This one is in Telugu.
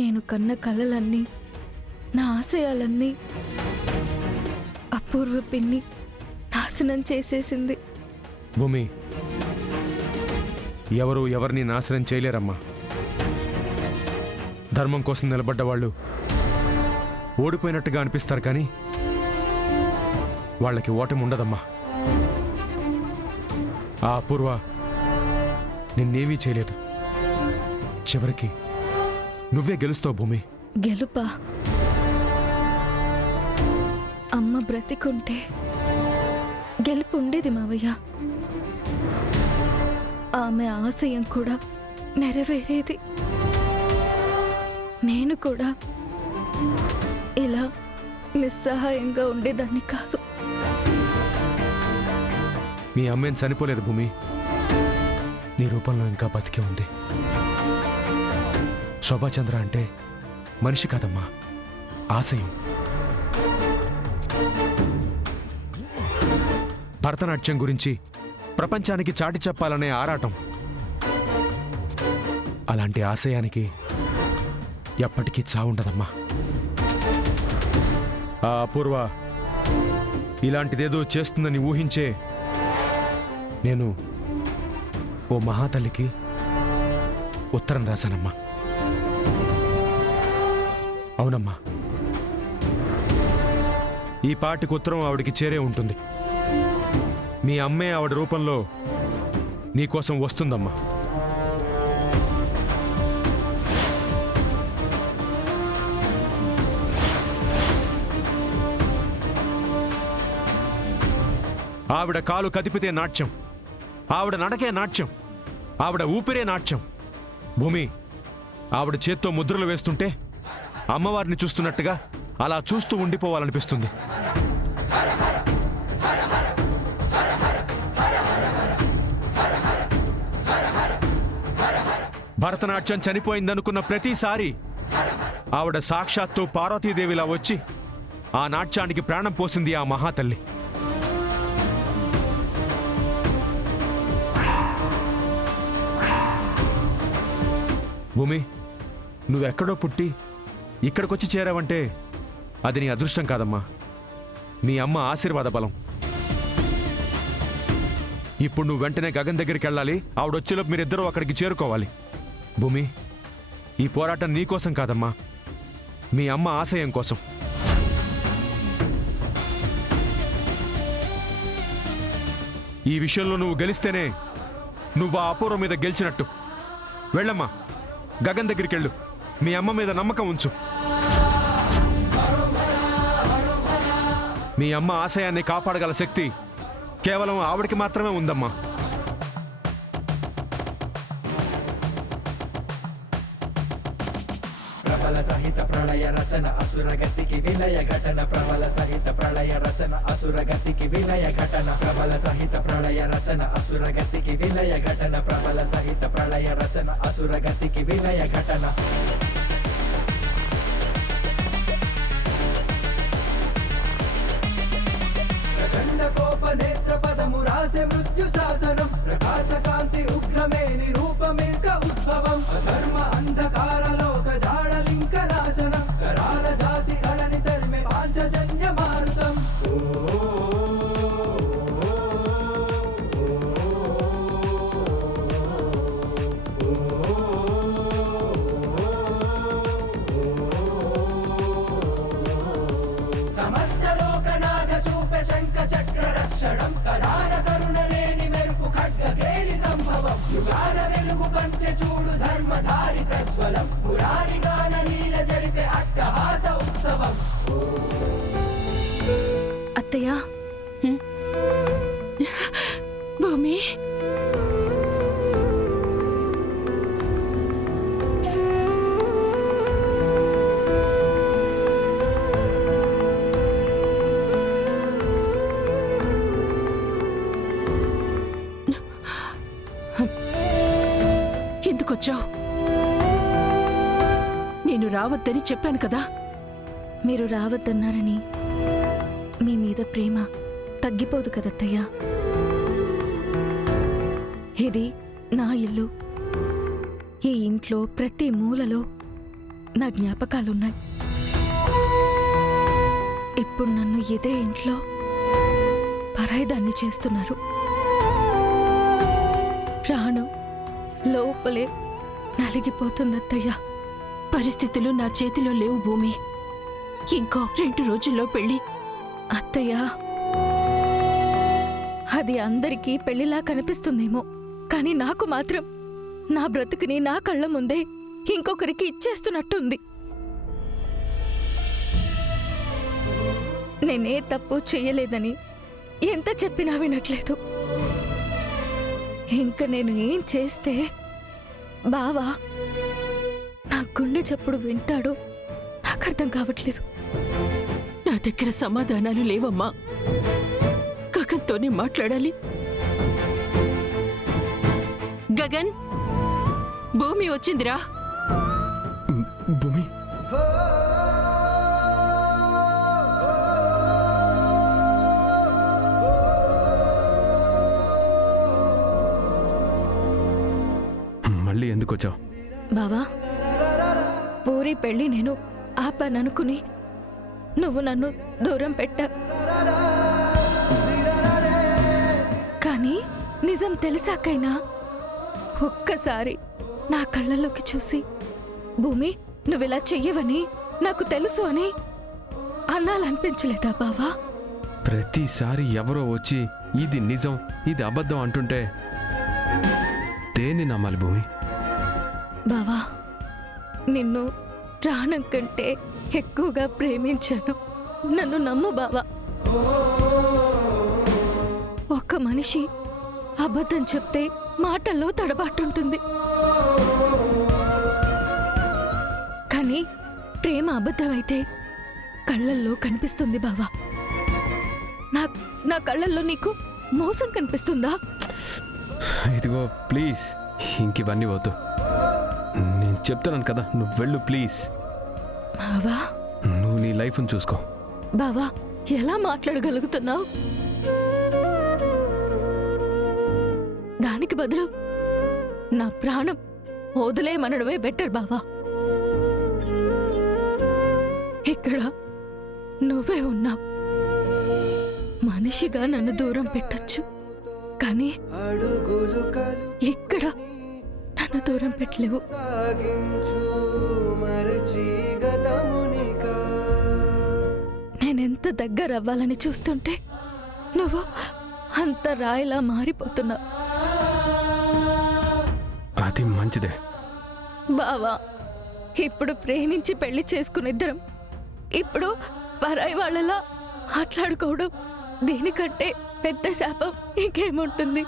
నేను కన్న కలలన్నీ, నా ఆశయాలన్నీ అపూర్వ పిన్ని నాశనం చేసేసింది. భూమి, ఎవరు ఎవరిని నాశనం చేయలేరమ్మా. ధర్మం కోసం నిలబడ్డ వాళ్ళు ఓడిపోయినట్టుగా అనిపిస్తారు, కానీ వాళ్ళకి ఓటమి ఉండదమ్మా. ఆ అపూర్వ నిన్నేమీ చేయలేదు. చివరికి నువ్వే గెలుస్తావు భూమి. గెలుపా? అమ్మ బ్రతికుంటే గెలుపు ఉండేది మావయ్య. ఆమె ఆశయం కూడా నెరవేరేది. నేను కూడా ఇలా నిస్సహాయంగా ఉండేదాన్ని కాదు. మీ అమ్మేం చనిపోలేదు భూమి, నీ రూపంలో ఇంకా బతికే ఉంది. శోభాచంద్ర అంటే మనిషి కాదమ్మా, ఆశయం. భరతనాట్యం గురించి ప్రపంచానికి చాటి చెప్పాలనే ఆరాటం. అలాంటి ఆశయానికి ఎప్పటికీ చావుండదమ్మా. ఆ అపూర్వ ఇలాంటిదేదో చేస్తుందని ఊహించే నేను ఓ మహాతల్లికి ఉత్తరం రాశానమ్మా. అవునమ్మా, ఈ పాటికి ఉత్తరం ఆవిడికి చేరే ఉంటుంది. మీ అమ్మే ఆవిడ రూపంలో నీకోసం వస్తుందమ్మా. ఆవిడ కాలు కదిపితే నాట్యం, ఆవిడ నడకే నాట్యం, ఆవిడ ఊపిరే నాట్యం. భూమి, ఆవిడ చేత్తో ముద్రలు వేస్తుంటే అమ్మవారిని చూస్తున్నట్టుగా అలా చూస్తూ ఉండిపోవాలనిపిస్తుంది. భరతనాట్యం చనిపోయిందనుకున్న ప్రతిసారి ఆవిడ సాక్షాత్తు పార్వతీదేవిలా వచ్చి ఆ నాట్యానికి ప్రాణం పోసింది ఆ మహాతల్లి. భూమి, నువ్వెక్కడో పుట్టి ఇక్కడికొచ్చి చేరావంటే అది నీ అదృష్టం కాదమ్మా, మీ అమ్మ ఆశీర్వాద బలం. ఇప్పుడు నువ్వు వెంటనే గగన్ దగ్గరికి వెళ్ళాలి. ఆవిడొచ్చేలోపు మీరిద్దరూ అక్కడికి చేరుకోవాలి. భూమి, ఈ పోరాటం నీకోసం కాదమ్మా, మీ అమ్మ ఆశయం కోసం. ఈ విషయంలో నువ్వు గెలిస్తేనే నువ్వు ఆ అపూర్వ మీద గెలిచినట్టు. వెళ్ళమ్మా, గగన్ దగ్గరికి వెళ్ళు. మీ అమ్మ మీద నమ్మకం ఉంచు. మీ అమ్మ ఆశయాన్ని కాపాడగల శక్తి కేవలం ఆవిడికి మాత్రమే ఉందమ్మా. ప్రబల సహిత ప్రళయ రచన అసురగతికి విలయ ఘటన. ప్రబల సహిత ప్రళయ రచన అసురగతికి విలయ ఘటన. ప్రబల సహిత ప్రళయ రచన అసురగతికి విలయ ఘటన. ప్రబల సహిత ప్రళయ రచన అసురగతికి విలయ ఘటన. ప్రచండ కోప నేత్ర పదము రాసే మృత్యు శాసనం. ప్రకాశ కాంతి ఉగ్రమే నిరూపమేక ఉద్భవం. అధర్మ అంధకార లోక జాడలింక నాశనం. కరాల జాతి కళని తరిమే పాంచజన్య మారుతం. సమస్త లోకనాథ చూపే శంఖ చక్ర రక్షణం. కళాన కరుణ లేని మెరుపు ఖడ్గ కేలి సంభవం. యుగాల వెలుగు పంచె చూడు ధర్మధారి ప్రజ్వలం. మురారి గాన లీల జరిపే అట్టహాస ఉత్సవం. అత్తయ్య, భూమి, ఎందుకొచ్చావు? నేను రావద్దని చెప్పాను కదా. మీరు రావద్దన్నారని మీ మీద ప్రేమ తగ్గిపోదు కదత్తయ్య. ఇది నా ఇల్లు. ఈ ఇంట్లో ప్రతి మూలలో నా జ్ఞాపకాలున్నాయి. ఇప్పుడు నన్ను ఇదే ఇంట్లో పరాయిదాన్ని చేస్తున్నారు. ప్రాణం లోపలే నలిగిపోతుందత్తయ్యా. పరిస్థితులు నా చేతిలో లేవు భూమి. ఇంకో 2 రోజుల్లో పెళ్లి. అత్తయ్యా, అది అందరికీ పెళ్లిలా కనిపిస్తుందేమో, కానీ నాకు మాత్రం నా బ్రతుకుని నా కళ్ళ ముందే ఇంకొకరికి ఇచ్చేస్తున్నట్టుంది. నేనే తప్పు చెయ్యలేదని ఎంత చెప్పినా వినట్లేదు. ఇంక నేను ఏం చేస్తే బావా నా గుండె చప్పుడు వింటాడో నాకు అర్థం కావట్లేదు. నా దగ్గర సమాధానాలు లేవమ్మా. గగన్తోనే మాట్లాడాలి. గగన్, భూమి వచ్చిందిరా. భూమి, మళ్ళీ ఎందుకు వచ్చావు? బావా, పూరి పెళ్లి నేను ఆపాననుకుని నువ్వు నన్ను దూరం పెట్టా. కానీ నిజం తెలిసాకైనా ఒక్కసారి నా కళ్ళల్లోకి చూసి, భూమి నువ్విలా చెయ్యవని నాకు తెలుసు అని అన్నాలనిపించలేదా బావా? ప్రతిసారి ఎవరో వచ్చి ఇది నిజం, ఇది అబద్ధం అంటుంటే దేన్ని నమ్మాలి భూమి? బావా, నిన్ను ప్రాణం కంటే ఎక్కువగా ప్రేమించాను. నన్ను నమ్ము బావా. ఒక్క మనిషి అబద్ధం చెప్తే మాటల్లో తడబాటుంటుంది, కానీ ప్రేమ అబద్ధమైతే కళ్ళల్లో కనిపిస్తుంది బావా. నా కళ్ళల్లో నీకు మోసం కనిపిస్తుందా? ఇదిగో ప్లీజ్, ఇంకివన్నీ వద్దు. నేను చెప్తున్నాను కదా, నువ్వు వెళ్ళు ప్లీజ్. బావా, నువ్వు నీ లైఫ్ని చూసుకో. బావా ఎలా మాట్లాడగలుగుతున్నావు? దానికి బదులు నా ప్రాణం వదిలేయమనడమే బెటర్ బావా. ఇక్కడ నువ్వే ఉన్నావు. మనిషిగా నన్ను దూరం పెట్టొచ్చు, కానీ అడుగులు కలు ఇక్కడ నన్ను దూరం పెట్టలేవు. సాగించు మరచి గతమునికా. నేనెంత దగ్గర అవ్వాలని చూస్తుంటే నువ్వు అంత రాయిలా మారిపోతున్నావు. అది మంచిదే. బావా, ఇప్పుడు ప్రేమించి పెళ్లి చేసుకునిద్దరం ఇప్పుడు పరాయి వాళ్ళలా మాట్లాడుకోవడం దీనికంటే పెద్ద శాపం ఇంకేముంటుంది?